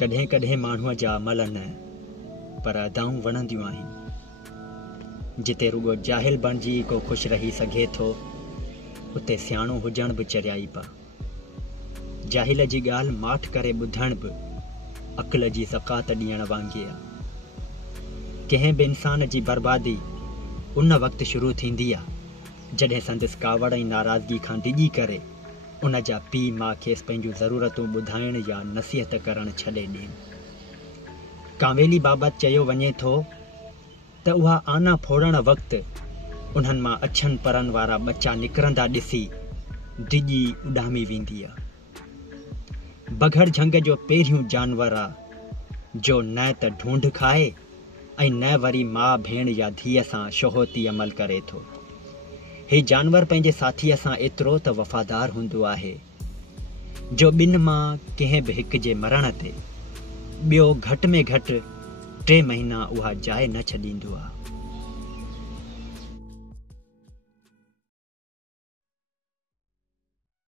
कॾहिं कॾहिं माण्हूअ जा अमल न पर अदाऊं वणंदियूं आहिनि। जिते रुगो जाहिल बणिजी को ख़ुशि रही सघे थो उते सियाणो हुजण बि चरियाई पा। जाहिल जी ॻाल्हि माठ करे ॿुधण बि अक़ल जी ज़कात ॾियण वांगी आहे। कंहिं बि इंसान जी बर्बादी उन वक़्तु शुरू थींदी आहे जॾहिं संदसि कावड़ ऐं नाराज़गी खां डिॼी करे उन जा पीउ माउ खेसि पंहिंजूं ज़रूरतूं ॿुधाइण या नसीहत करणु छॾे ॾियनि। कांवेली बाबति चयो वञे थो त उहा आना फोड़ण वक़्तु उन्हनि मां अछनि परनि वारा ॿचा निकिरंदा ॾिसी डिॼी उॾामी वेंदी आहे। बघड़ झंग जो पहिरियों जानवर आहे जो न त ढूंढ खाए ऐं न वरी माउ भेण या धीअ सां शोहती अमल करे थो। ही जानवर पंहिंजे साथीअ सां एतिरो त वफ़ादार हूंदो आहे जो ॿिनि मां कंहिं बि हिक जे मरण ते ॿियो घटि में घटि 3 महीना उहा जाइ न छॾींदो आहे।